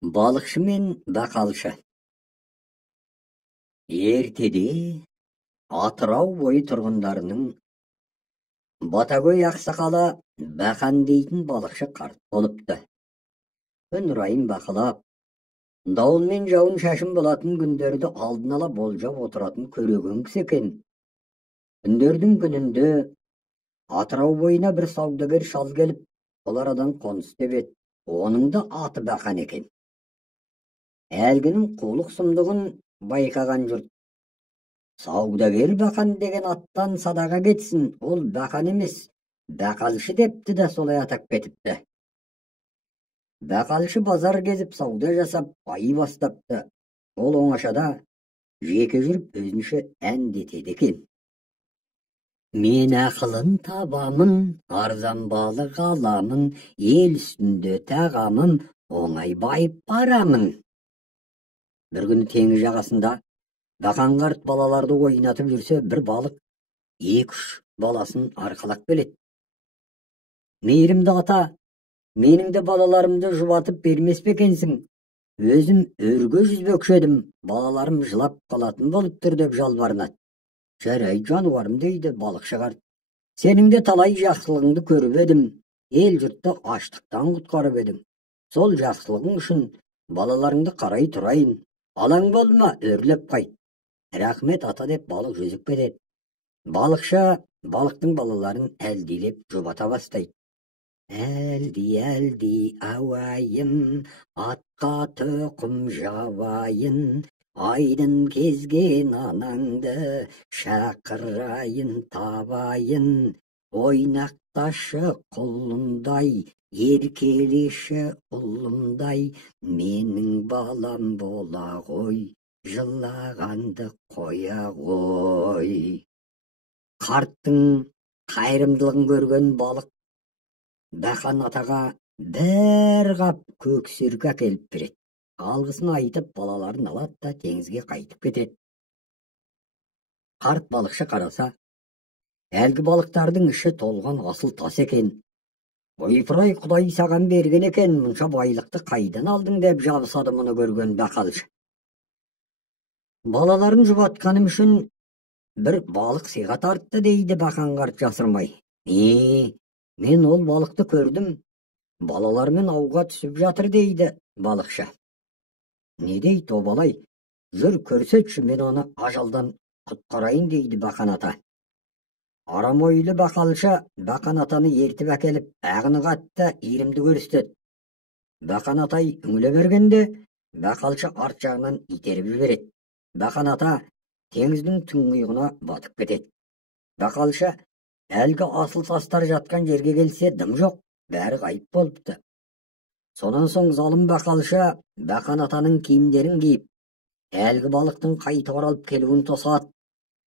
Балықшы мен бақалшы. Ертеде Атырау бойы тұрғындарының Батагөй ақсақалы Бақан дейтін балықшы қарт болыпты. Күн райын бақылап, дауыл мен жауын шашын болатын күндерді алдын ала болжап отыратын көреген кісі екен. Күндердің күнінде Атырау бойына бір саудагер шал келіп, ол арадан қоныс деп еді. Оның да аты Бақан екен. Әлгінің қулық сұмдығын байқаған жұрт: саудагер Бақан деген аттан садаға кетсін, ол Бақан емес, бақалшы депті да солай атап кетіпті. Бақалшы базар кезіп сауда жасап байы бастапты. Ол оңашада жеке жүріп өзінше әндетеді екен. Мен ақылын табамын, арзан балық аламын, ел үстінде тағамын, оңай байып барамын. Бір күні теңіз жағасында Бақан қарт балаларды ойнатып жүрсе, бір балық 2-3 баласын арқалап келеді. Мейірімді ата, менің де балаларымды жұбатып бермес пе екенсің? Өзім өрге жүзбекші едім, балаларым жылап қалатын болып тұр деп жалбарынады. Жарай жануарым, дейді балықшы қарт. Сенің де талай жақсылығыңды көріп едім, ел жұртты аштықтан құтқарып едім. Сол жақсылығың үшін балаларыңды қарай тұрайын. Алаң болма, өрлеп қайт. Рахмет ата, деп балық жүзіп кетеді. Балықшы балықтың балаларын әлдилеп жұбата бастайды. Әлди ауайын, атқа тұқым жауайын, айдын кезген анаңды шақырайын табайын. Ойнақташы құлындай, еркелеші ұлымдай, менің балам бола ғой, жылағанды қоя ғой. Қарттың қайырымдылығын көрген балық Бақан атаға бір қап көксеркі әкеліп береді. Алғысын айтып, балаларын алады да теңізге қайтып кетеді. Қарт балықшы қараса, әлгі балықтардың іші толған асыл тас екен. Ойпыр-ай, Құдай саған берген екен, мұнша байлықты қайдан алдың деп жабысады мұны көрген бақалшы. Балаларын жұбатқаным үшін бір балық сыйға тартты, дейді Бақан қарт жасырмай. Мен ол балықты көрдім, балалармен ауға түсіп жатыр, дейді балықшы. Не дейді о балай? Жүр көрсетші, мен оны ажалдан құтқарайын, дейді Бақан ата. Арам ойлы бақалшы Бақан атаны ертіп әкеліп, ағыны қатты иірімді көрістеді. Бақан атай үңіле бергенде, бақалшы арт жағынан итеріп жібереді. Бақан ата теңіздің тұңғиығына батып кетеді. Бақалшы әлгі асыл тастар жатқан жерге келсе, дым жоқ, бәрі ғайып болыпты. Сонан соң залым бақалшы Бақан атаның киімдерін киіп, әлгі балықтың қайта оралып келуін тосады.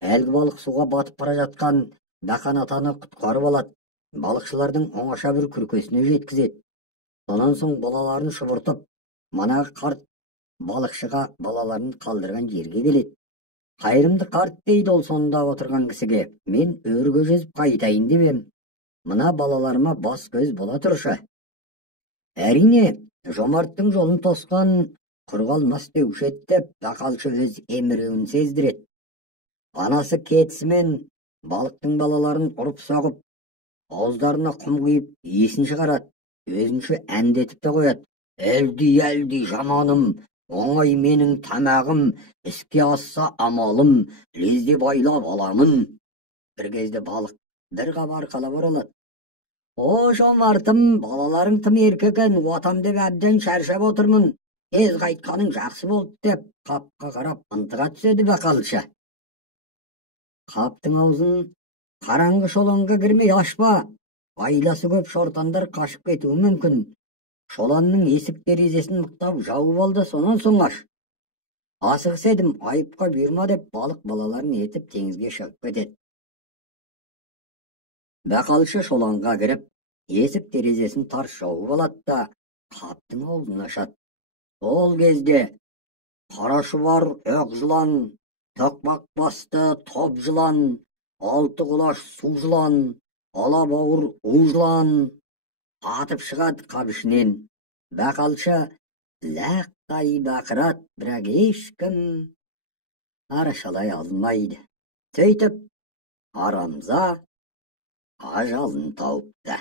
Әлгі балық суға батып бара жатқан Бақан атаны құтқарып алады. Балықшылардың оңаша бір күркесіне жеткізеді. Сонан соң балаларын шұбыртып, манағы қарт балықшыға балаларын қалдырған жерге келеді. Қайырымды қарт, дейді ол сонда отырған кісіге. Мен өрге жүзіп қайтайын деп ем. Мына балаларыма бас көз бола тұршы. Әрине, жомарттың жолын тосқан құр қалмас деуші еді деп бақалшы өз еміреуін сездіреді. Анасы кетісімен балықтың балаларын ұрып соғып, ауыздарына құм құйып, есін шығарады. Өзінше әндетіп те қояды. Әлди жаманым, оңай менің тамағым, іске асса амалым, лезде байлап аламын. Bir кезде балық бір қап арқалап оралады. О, жомартым, балаларың тым еркек екен, отам деп әбден шаршап отырмын. Тез қайтқаның жақсы болды, деп қапқа қарап ынтыға түседі бақалшы. Қаптың аузын қараңғы шоланға кірмей ашпа. Айласы көп шортандар қашып кетуі мүмкін. Шоланның есік терезесін мықтап жауып алды, сонан соң аш. Асығыс едім, айыпқа бұйырма, деп балық балаларын етіп теңізге шығып кетеді. Бақалшы шоланға кіріп, есік терезесін тарс жауып алады да қаптың аузын ашады. Ол кезде қара шұбар, ақ жылан, тоқпақ басты топ жылан, алты құлаш су жылан, ала бауыр у жылан атып шығады қап ішінен. Бақалшы ләққай бақырат, бірақ ешкім арашалай алмайды. Сөйтіп, Арамза ажалын тауыпты.